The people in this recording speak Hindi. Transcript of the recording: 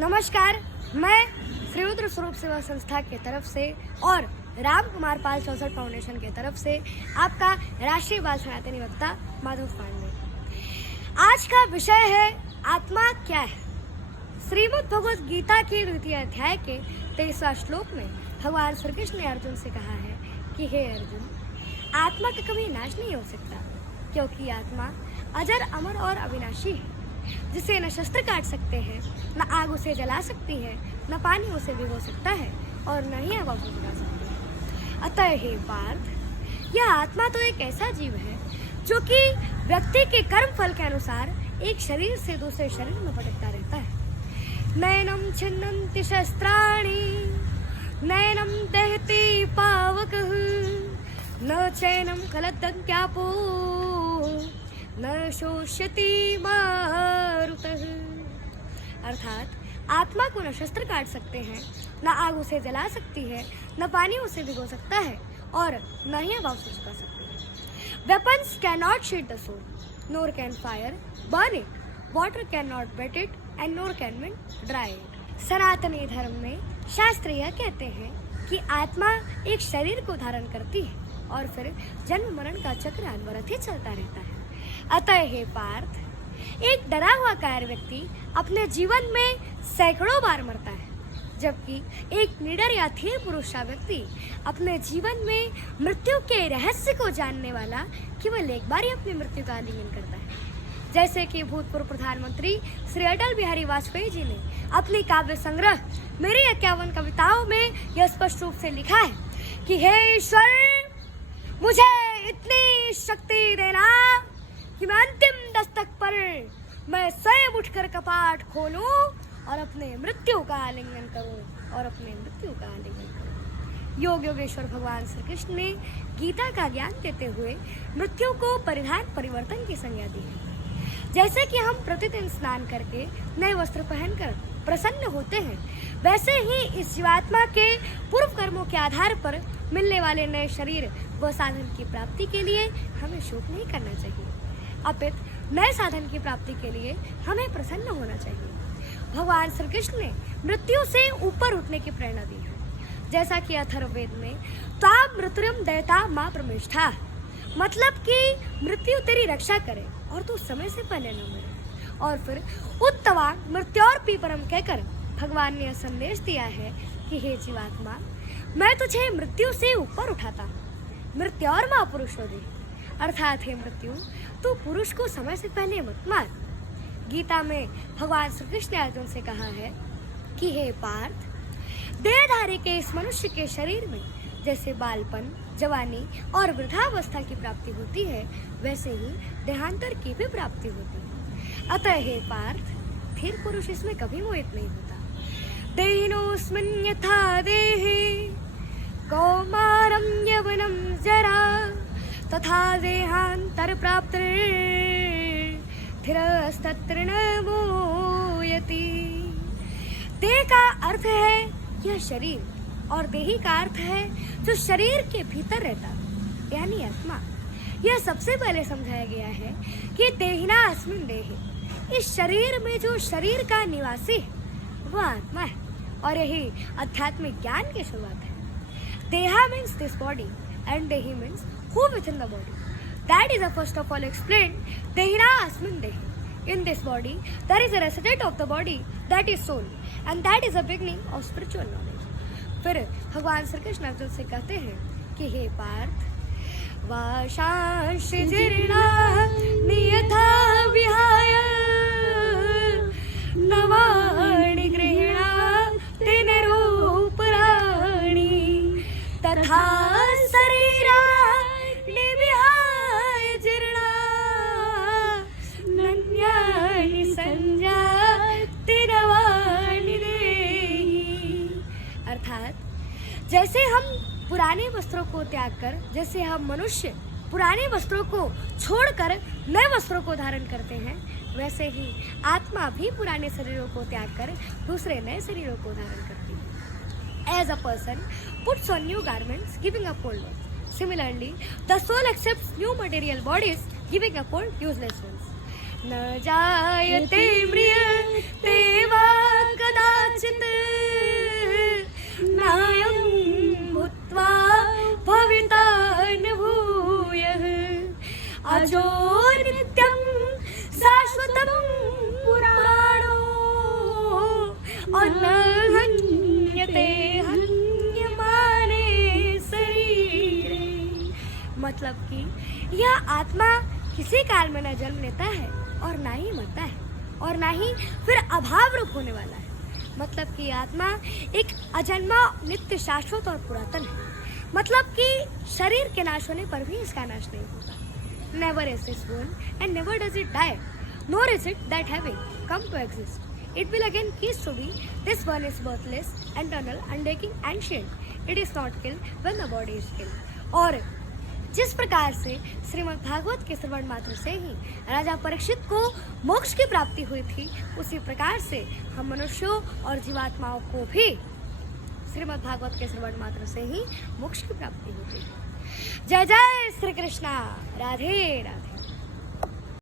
नमस्कार, मैं श्री रुद्र स्वरूप सेवा संस्था के तरफ से और राम कुमार पाल चौसठ फाउंडेशन के तरफ से आपका राष्ट्रीय बाल सनातनी वक्ता माधव पांडे। आज का विषय है आत्मा क्या है। श्रीमद् भगवद गीता के 2 अध्याय के 23वां श्लोक में भगवान श्री कृष्ण ने अर्जुन से कहा है कि हे अर्जुन, आत्मा का कभी नाश नहीं हो सकता, क्योंकि आत्मा अजर, अमर और अविनाशी है, जिसे न शस्त्र काट सकते हैं, न आग उसे जला सकती है, न पानी उसे भिगो सकता है और न ही हवा को बुझा सकती है। अतः हे पार्थ, यह आत्मा तो एक ऐसा जीव है जो कि व्यक्ति के कर्म फल के अनुसार एक शरीर से दूसरे शरीर में भटकता रहता है। नैनम छिन्नन्ति शस्त्राणि, नैनम दहति पावकः, न चैनम खलदन्त्यापो, न शोष्यति मारुतः। अर्थात आत्मा को न शस्त्र काट सकते हैं, न आग उसे जला सकती है, न पानी उसे भिगो सकता है और न ही हवा उसे सुखा सकती है। Weapons cannot shield the soul, nor can fire burn it. Water cannot wet it, and nor can wind dry it. सनातनी धर्म में शास्त्र यह कहते हैं कि आत्मा एक शरीर को धारण करती है और फिर जन्म मरण का चक्र अनवरत ही चलता रहता है। अतः हे पार्थ, एक डरा हुआ कायर व्यक्ति अपने जीवन में सैकड़ों बार मरता है, जबकि एक निडर या धीर पुरुष व्यक्ति अपने जीवन में मृत्यु के रहस्य को जानने वाला केवल एक बार ही अपनी मृत्यु का आलिंगन करता है। जैसे कि भूतपूर्व प्रधानमंत्री श्री अटल बिहारी वाजपेयी जी ने अपनी काव्य संग्रह मेरी 51 कविताओं में यह स्पष्ट रूप से लिखा है कि हे ईश्वर, मुझे इतनी शक्ति देना कि मैं अंतिम दस्तक पर मैं स्वयं उठकर कपाट खोलूं और अपने मृत्यु का आलिंगन करूं। योग योगेश्वर भगवान श्री कृष्ण ने गीता का ज्ञान देते हुए मृत्यु को परिधान परिवर्तन की संज्ञा दी है। जैसे कि हम प्रतिदिन स्नान करके नए वस्त्र पहनकर प्रसन्न होते हैं, वैसे ही इस जीवात्मा के पूर्व कर्मों के आधार पर मिलने वाले नए शरीर व साधन की प्राप्ति के लिए हमें शोक नहीं करना चाहिए, अपितु नए साधन की प्राप्ति के लिए हमें प्रसन्न होना चाहिए। भगवान श्री कृष्ण ने मृत्यु से ऊपर उठने की प्रेरणा दी है, जैसा कि अथर्ववेद में ताम मृत्युम दयता मां प्रमिष्ठा, मतलब कि मृत्यु तेरी रक्षा करे और तू समय से पहले न मरे। और फिर उत्तवा मृत्योर पीपरम कहकर भगवान ने यह संदेश दिया है कि हे जीवात्मा, मैं तुझे मृत्यु से ऊपर उठाता हूँ। मृत्योर मां पुरुषो दे, अर्थात हे मृत्यु, तू पुरुष को समय से पहले मत मार। गीता में भगवान श्री कृष्ण ने अर्जुन से कहा है कि हे पार्थ, देहधारी के इस मनुष्य के शरीर में जैसे बालपन, जवानी और वृद्धावस्था की प्राप्ति होती है, वैसे ही देहांतर की भी प्राप्ति होती है। अतः हे पार्थ, धीर पुरुष इसमें कभी मोहित नहीं होता। देहिनोऽस्मिन् यथा देहे कौमारं यवनं जरा, तथा देहांतर प्राप्त धीरस्तत्र न मोयति। देह का अर्थ है यह शरीर और देही का अर्थ है जो शरीर के भीतर रहता, यानी आत्मा। यह सबसे पहले समझाया गया है कि देहिना अस्मिन् देहे, इस शरीर में जो शरीर का निवासी है वह आत्मा है, और यही आध्यात्मिक ज्ञान की शुरुआत है। Deha means this body and Dehi means who within the body. That is the first of all explained. Dehina asmin Dehi. In this body, there is a resident of the body, that is soul, and that is the beginning of spiritual knowledge. फिर भगवान श्री कृष्ण अर्जुन से कहते हैं कि हे पार्थ, वाशांश जीर्णा नियथा विहाय नवाणि गृह्णा तेन रूपराणि तथा जैसे हम पुराने वस्त्रों को त्याग कर, जैसे हम मनुष्य पुराने वस्त्रों को छोड़कर नए वस्त्रों को धारण करते हैं, वैसे ही आत्मा भी पुराने शरीरों को त्याग कर दूसरे नए शरीरों को धारण करती है। As a person puts on new garments, giving up old ones. Similarly, the soul accepts new material bodies, giving up old useless ones. न जायते म्रियते वा कदा यह आत्मा किसी काल में न जन्म लेता है और ना ही मरता है और ना ही फिर अभाव रूप होने वाला है। मतलब कि आत्मा एक अजन्मा, नित्य, शाश्वत और पुरातन है। मतलब कि शरीर के नाश होने पर भी इसका नाश नहीं होता। Never is it born and never does it die, nor is it that having come to exist, it will again cease to be. This one is birthless, eternal, undying, ancient. It is not killed when the body is killed. और जिस प्रकार से श्रीमद् भागवत के श्रवण मात्र से ही राजा परीक्षित को मोक्ष की प्राप्ति हुई थी, उसी प्रकार से हम मनुष्यों और जीवात्माओं को भी श्रीमद् भागवत के श्रवण मात्र से ही मोक्ष की प्राप्ति होती है। जय जय श्री कृष्णा। राधे राधे।